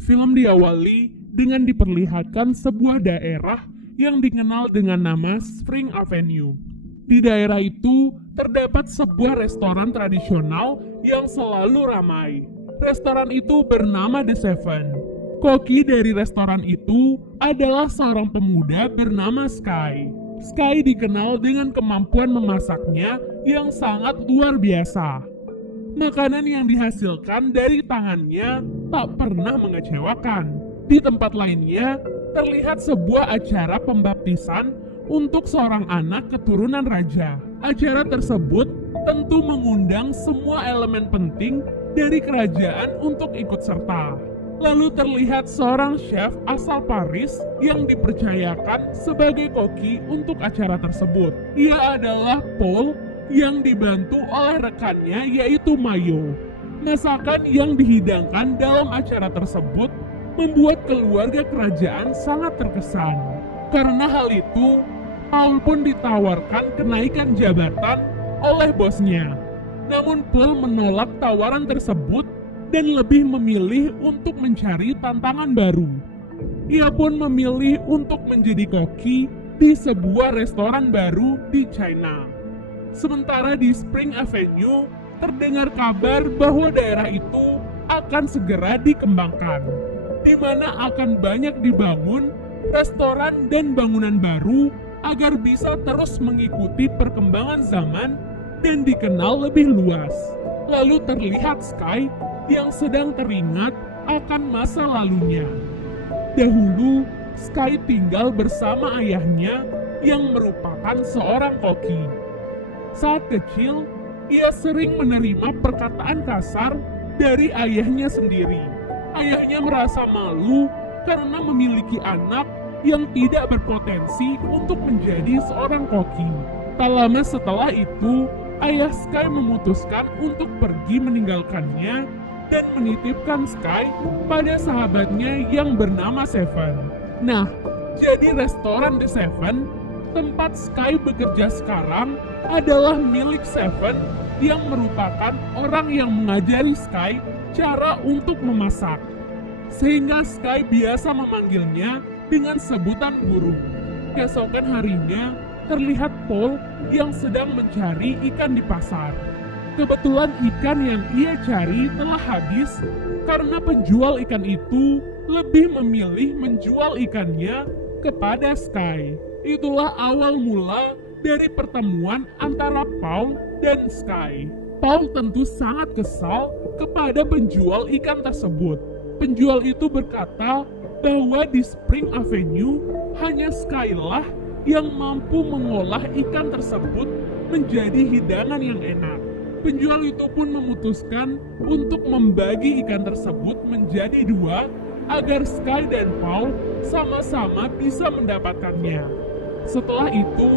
Film diawali dengan diperlihatkan sebuah daerah yang dikenal dengan nama Spring Avenue. Di daerah itu terdapat sebuah restoran tradisional yang selalu ramai. Restoran itu bernama The Seven. Koki dari restoran itu adalah seorang pemuda bernama Sky. Sky dikenal dengan kemampuan memasaknya yang sangat luar biasa. Makanan yang dihasilkan dari tangannya tak pernah mengecewakan. Di tempat lainnya, terlihat sebuah acara pembaptisan untuk seorang anak keturunan raja. Acara tersebut tentu mengundang semua elemen penting dari kerajaan untuk ikut serta. Lalu terlihat seorang chef asal Paris yang dipercayakan sebagai koki untuk acara tersebut. Ia adalah Paul yang dibantu oleh rekannya yaitu Mayo. Masakan yang dihidangkan dalam acara tersebut membuat keluarga kerajaan sangat terkesan. Karena hal itu, Paul pun ditawarkan kenaikan jabatan oleh bosnya. Namun Paul menolak tawaran tersebut dan lebih memilih untuk mencari tantangan baru. Ia pun memilih untuk menjadi koki di sebuah restoran baru di China. Sementara di Spring Avenue, terdengar kabar bahwa daerah itu akan segera dikembangkan, di mana akan banyak dibangun restoran dan bangunan baru agar bisa terus mengikuti perkembangan zaman dan dikenal lebih luas. Lalu terlihat Sky yang sedang teringat akan masa lalunya. Dahulu, Sky tinggal bersama ayahnya yang merupakan seorang koki. Saat kecil, ia sering menerima perkataan kasar dari ayahnya sendiri. Ayahnya merasa malu karena memiliki anak yang tidak berpotensi untuk menjadi seorang koki. Tak lama setelah itu, ayah Sky memutuskan untuk pergi meninggalkannya dan menitipkan Sky pada sahabatnya yang bernama Seven. Nah, jadi restoran The Seven, tempat Sky bekerja sekarang, adalah milik Seven yang merupakan orang yang mengajari Sky cara untuk memasak. Sehingga Sky biasa memanggilnya dengan sebutan guru. Keesokan harinya, terlihat Paul yang sedang mencari ikan di pasar. Kebetulan ikan yang ia cari telah habis karena penjual ikan itu lebih memilih menjual ikannya kepada Sky. Itulah awal mula dari pertemuan antara Paul dan Sky. Paul tentu sangat kesal kepada penjual ikan tersebut. Penjual itu berkata bahwa di Spring Avenue hanya Sky lah yang mampu mengolah ikan tersebut menjadi hidangan yang enak. Penjual itu pun memutuskan untuk membagi ikan tersebut menjadi dua agar Sky dan Paul sama-sama bisa mendapatkannya. Setelah itu,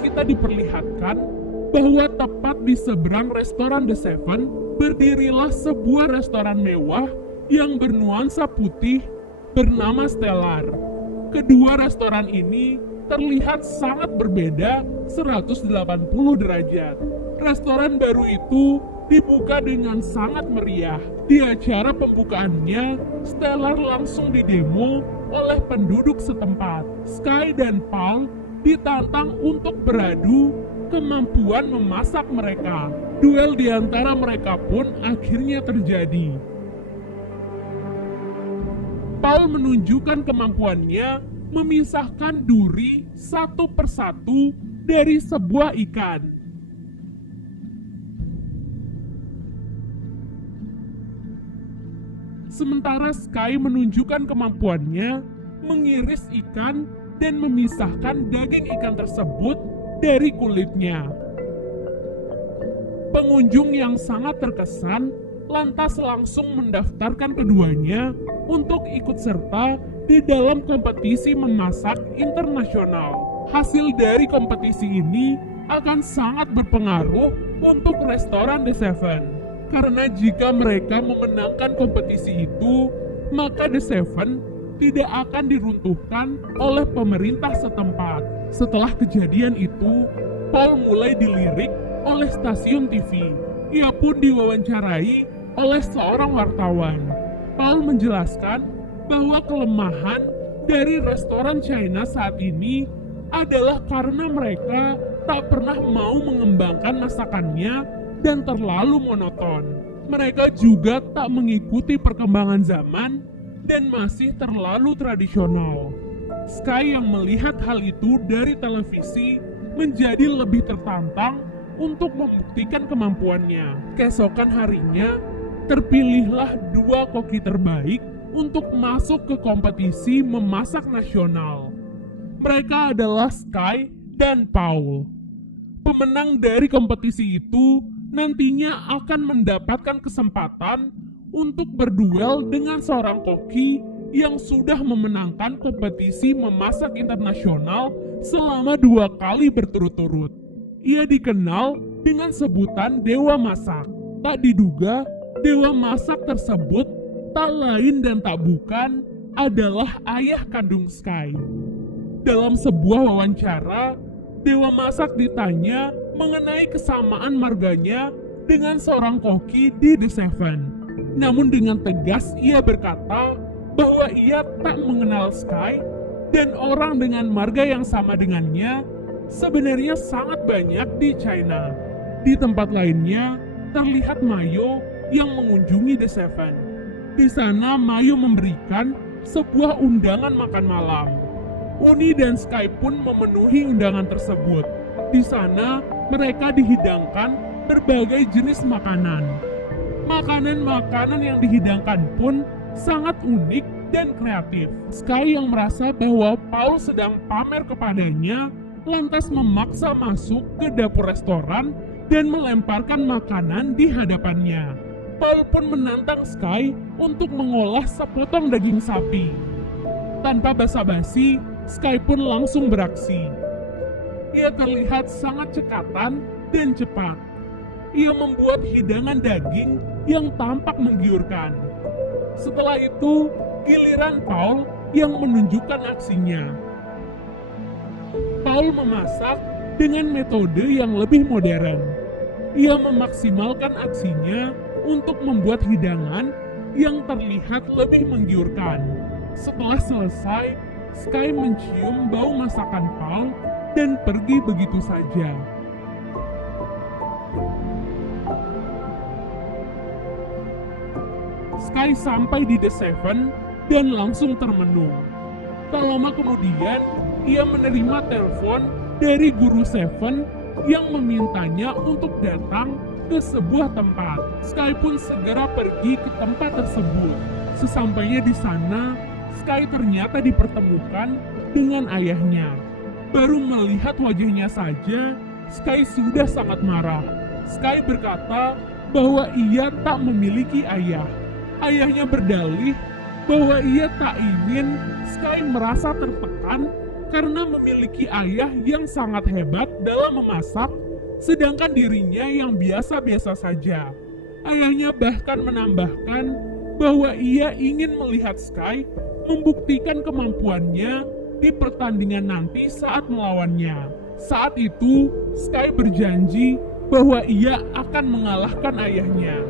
kita diperlihatkan bahwa tepat di seberang restoran The Seven berdirilah sebuah restoran mewah yang bernuansa putih bernama Stellar. Kedua restoran ini terlihat sangat berbeda 180 derajat. Restoran baru itu dibuka dengan sangat meriah. Di acara pembukaannya, Stellar langsung didemo oleh penduduk setempat. Sky dan Paul ditantang untuk beradu kemampuan memasak mereka. Duel di antara mereka pun akhirnya terjadi. Paul menunjukkan kemampuannya memisahkan duri satu persatu dari sebuah ikan. Sementara Sky menunjukkan kemampuannya mengiris ikan dan memisahkan daging ikan tersebut dari kulitnya. Pengunjung yang sangat terkesan lantas langsung mendaftarkan keduanya untuk ikut serta di dalam kompetisi memasak internasional. Hasil dari kompetisi ini akan sangat berpengaruh untuk restoran The Seven. Karena jika mereka memenangkan kompetisi itu, maka The Seven tidak akan diruntuhkan oleh pemerintah setempat. Setelah kejadian itu, Paul mulai dilirik oleh stasiun TV. Ia pun diwawancarai oleh seorang wartawan. Paul menjelaskan bahwa kelemahan dari restoran China saat ini adalah karena mereka tak pernah mau mengembangkan masakannya dan terlalu monoton. Mereka juga tak mengikuti perkembangan zaman dan masih terlalu tradisional. Sky yang melihat hal itu dari televisi menjadi lebih tertantang untuk membuktikan kemampuannya. Keesokan harinya, terpilihlah 2 koki terbaik untuk masuk ke kompetisi memasak nasional. Mereka adalah Sky dan Paul. Pemenang dari kompetisi itu nantinya akan mendapatkan kesempatan untuk berduel dengan seorang koki yang sudah memenangkan kompetisi memasak internasional selama 2 kali berturut-turut. Ia dikenal dengan sebutan Dewa Masak. Tak diduga, Dewa Masak tersebut tak lain dan tak bukan adalah ayah kandung Sky. Dalam sebuah wawancara, Dewa Masak ditanya mengenai kesamaan marganya dengan seorang koki di The Seven. Namun dengan tegas ia berkata bahwa ia tak mengenal Sky dan orang dengan marga yang sama dengannya sebenarnya sangat banyak di China. Di tempat lainnya, terlihat Mayo yang mengunjungi The Seven. Di sana, Mayo memberikan sebuah undangan makan malam. Uni dan Sky pun memenuhi undangan tersebut. Di sana, mereka dihidangkan berbagai jenis makanan. Makanan-makanan yang dihidangkan pun sangat unik dan kreatif. Sky yang merasa bahwa Paul sedang pamer kepadanya, lantas memaksa masuk ke dapur restoran dan melemparkan makanan di hadapannya. Paul pun menantang Sky untuk mengolah sepotong daging sapi. Tanpa basa-basi, Sky pun langsung beraksi. Ia terlihat sangat cekatan dan cepat. Ia membuat hidangan daging yang tampak menggiurkan. Setelah itu, giliran Paul yang menunjukkan aksinya. Paul memasak dengan metode yang lebih modern. Ia memaksimalkan aksinya untuk membuat hidangan yang terlihat lebih menggiurkan. Setelah selesai, Sky mencium bau masakan Paul dan pergi begitu saja. Sky sampai di The Seven dan langsung termenung. Tak lama kemudian, ia menerima telepon dari guru Seven yang memintanya untuk datang ke sebuah tempat. Sky pun segera pergi ke tempat tersebut. Sesampainya di sana, Sky ternyata dipertemukan dengan ayahnya. Baru melihat wajahnya saja, Sky sudah sangat marah. Sky berkata bahwa ia tak memiliki ayah. Ayahnya berdalih bahwa ia tak ingin Sky merasa tertekan karena memiliki ayah yang sangat hebat dalam memasak, sedangkan dirinya yang biasa-biasa saja. Ayahnya bahkan menambahkan bahwa ia ingin melihat Sky membuktikan kemampuannya di pertandingan nanti saat melawannya. Saat itu, Sky berjanji bahwa ia akan mengalahkan ayahnya.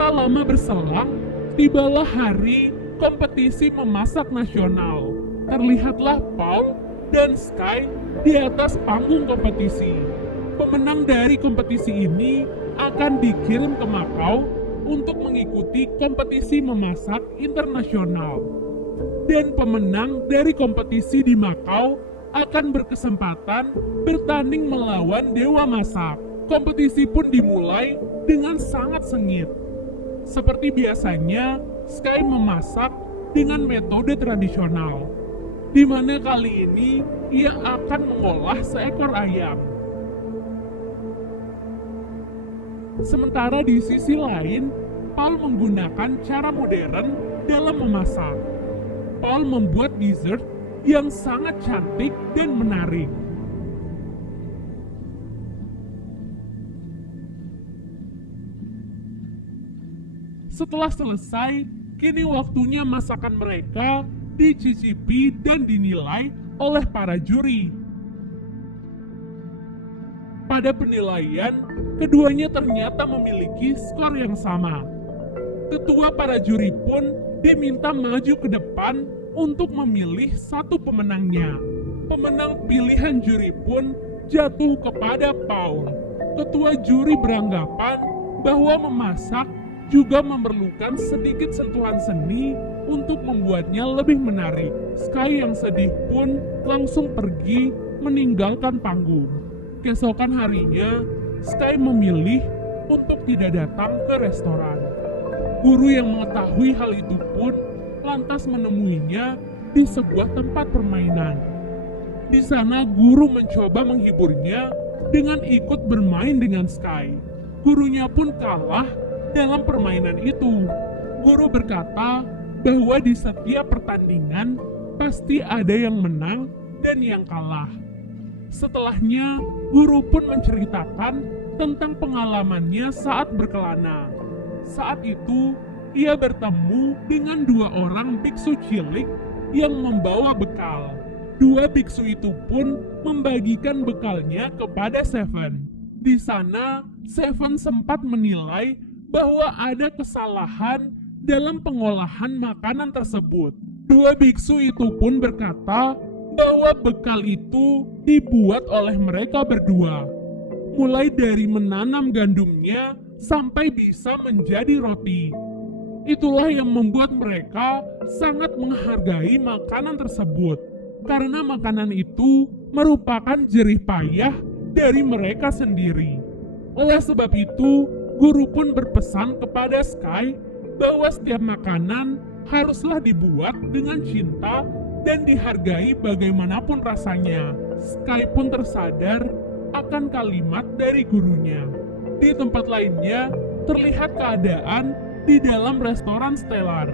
Tak lama berselang, tibalah hari kompetisi memasak nasional. Terlihatlah Paul dan Sky di atas panggung kompetisi. Pemenang dari kompetisi ini akan dikirim ke Makau untuk mengikuti kompetisi memasak internasional. Dan pemenang dari kompetisi di Makau akan berkesempatan bertanding melawan Dewa Masak. Kompetisi pun dimulai dengan sangat sengit. Seperti biasanya, Sky memasak dengan metode tradisional, di mana kali ini ia akan mengolah seekor ayam. Sementara di sisi lain, Paul menggunakan cara modern dalam memasak. Paul membuat dessert yang sangat cantik dan menarik. Setelah selesai, kini waktunya masakan mereka dicicipi dan dinilai oleh para juri. Pada penilaian, keduanya ternyata memiliki skor yang sama. Ketua para juri pun diminta maju ke depan untuk memilih satu pemenangnya. Pemenang pilihan juri pun jatuh kepada Paul. Ketua juri beranggapan bahwa memasak juga memerlukan sedikit sentuhan seni untuk membuatnya lebih menarik. Sky yang sedih pun langsung pergi meninggalkan panggung. Keesokan harinya, Sky memilih untuk tidak datang ke restoran. Guru yang mengetahui hal itu pun lantas menemuinya di sebuah tempat permainan. Di sana guru mencoba menghiburnya dengan ikut bermain dengan Sky. Gurunya pun kalah dalam permainan itu. Guru berkata bahwa di setiap pertandingan pasti ada yang menang dan yang kalah. Setelahnya, guru pun menceritakan tentang pengalamannya saat berkelana. Saat itu, ia bertemu dengan 2 orang biksu cilik yang membawa bekal. 2 biksu itu pun membagikan bekalnya kepada Seven. Di sana, Seven sempat menilai bahwa ada kesalahan dalam pengolahan makanan tersebut. 2 biksu itu pun berkata bahwa bekal itu dibuat oleh mereka berdua, mulai dari menanam gandumnya sampai bisa menjadi roti. Itulah yang membuat mereka sangat menghargai makanan tersebut, karena makanan itu merupakan jerih payah dari mereka sendiri. Oleh sebab itu, guru pun berpesan kepada Sky bahwa setiap makanan haruslah dibuat dengan cinta dan dihargai bagaimanapun rasanya. Sky pun tersadar akan kalimat dari gurunya. Di tempat lainnya, terlihat keadaan di dalam restoran Stellar.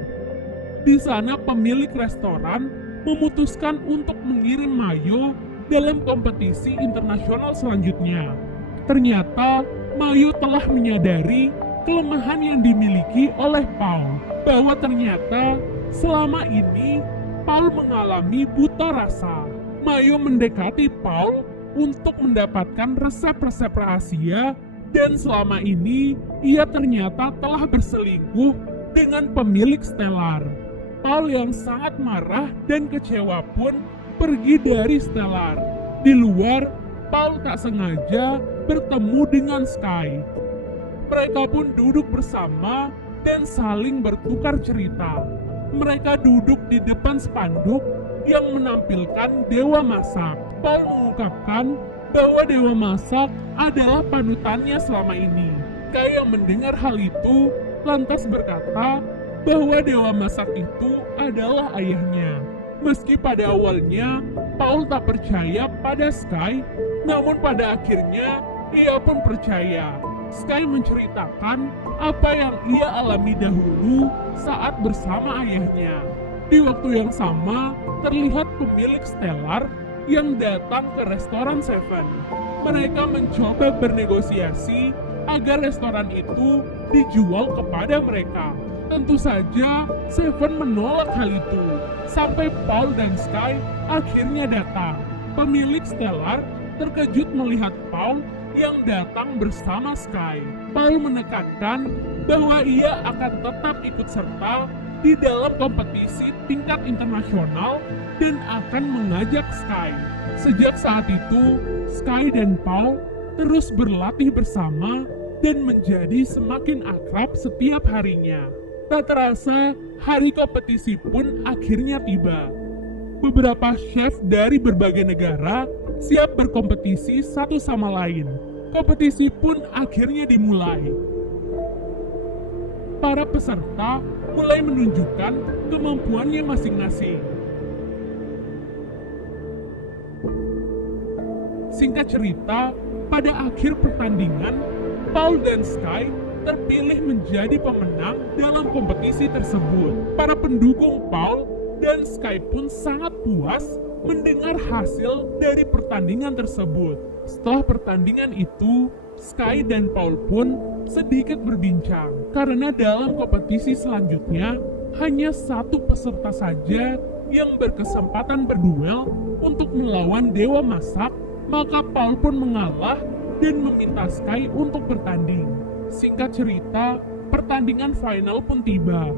Di sana pemilik restoran memutuskan untuk mengirim Mayo dalam kompetisi internasional selanjutnya. Ternyata Mayo telah menyadari kelemahan yang dimiliki oleh Paul, bahwa ternyata selama ini Paul mengalami buta rasa. Mayo mendekati Paul untuk mendapatkan resep-resep rahasia, dan selama ini ia ternyata telah berselingkuh dengan pemilik Stellar. Paul yang sangat marah dan kecewa pun pergi dari Stellar. Di luar, Paul tak sengaja bertemu dengan Sky. Mereka pun duduk bersama dan saling bertukar cerita. Mereka duduk di depan spanduk yang menampilkan Dewa Masak. Paul mengungkapkan bahwa Dewa Masak adalah panutannya selama ini. Sky yang mendengar hal itu lantas berkata bahwa Dewa Masak itu adalah ayahnya. Meski pada awalnya Paul tak percaya pada Sky, namun pada akhirnya ia pun percaya. Sky menceritakan apa yang ia alami dahulu saat bersama ayahnya. Di waktu yang sama, terlihat pemilik Stellar yang datang ke restoran Seven. Mereka mencoba bernegosiasi agar restoran itu dijual kepada mereka. Tentu saja, Seven menolak hal itu. Sampai Paul dan Sky akhirnya datang. Pemilik Stellar terkejut melihat Paul yang datang bersama Sky. Paul menekankan bahwa ia akan tetap ikut serta di dalam kompetisi tingkat internasional dan akan mengajak Sky. Sejak saat itu, Sky dan Paul terus berlatih bersama dan menjadi semakin akrab setiap harinya. Tak terasa, hari kompetisi pun akhirnya tiba. Beberapa chef dari berbagai negara siap berkompetisi satu sama lain. Kompetisi pun akhirnya dimulai. Para peserta mulai menunjukkan kemampuannya masing-masing. Singkat cerita, pada akhir pertandingan, Paul dan Sky terpilih menjadi pemenang dalam kompetisi tersebut. Para pendukung Paul dan Sky pun sangat puas mendengar hasil dari pertandingan tersebut. Setelah pertandingan itu, Sky dan Paul pun sedikit berbincang, karena dalam kompetisi selanjutnya hanya satu peserta saja yang berkesempatan berduel untuk melawan Dewa Masak. Maka Paul pun mengalah dan meminta Sky untuk bertanding. Singkat cerita, pertandingan final pun tiba.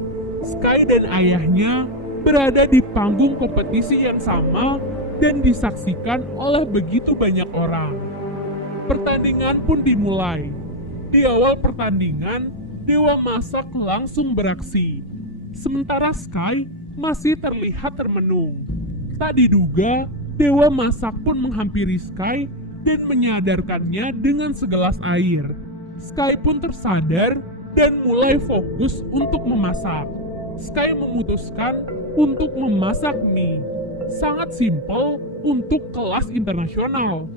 Sky dan ayahnya berada di panggung kompetisi yang sama dan disaksikan oleh begitu banyak orang. Pertandingan pun dimulai. Di awal pertandingan, Dewa Masak langsung beraksi. Sementara Sky masih terlihat termenung. Tak diduga, Dewa Masak pun menghampiri Sky dan menyadarkannya dengan segelas air. Sky pun tersadar dan mulai fokus untuk memasak. Sky memutuskan untuk memasak mie. Sangat simpel untuk kelas internasional.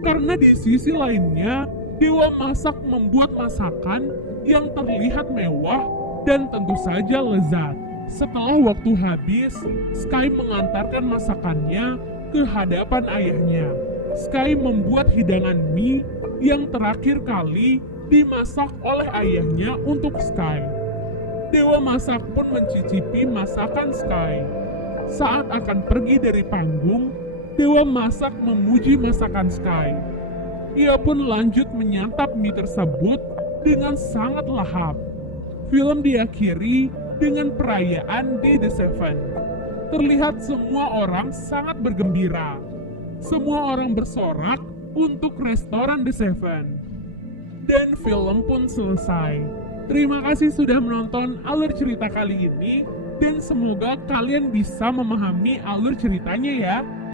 Karena di sisi lainnya, Dewa Masak membuat masakan yang terlihat mewah dan tentu saja lezat. Setelah waktu habis, Sky mengantarkan masakannya ke hadapan ayahnya. Sky membuat hidangan mie yang terakhir kali dimasak oleh ayahnya untuk Sky. Dewa Masak pun mencicipi masakan Sky. Saat akan pergi dari panggung, Dewa Masak memuji masakan Sky. Ia pun lanjut menyantap mie tersebut dengan sangat lahap. Film diakhiri dengan perayaan di The Seven. Terlihat semua orang sangat bergembira. Semua orang bersorak untuk restoran The Seven. Dan film pun selesai. Terima kasih sudah menonton alur cerita kali ini dan semoga kalian bisa memahami alur ceritanya ya.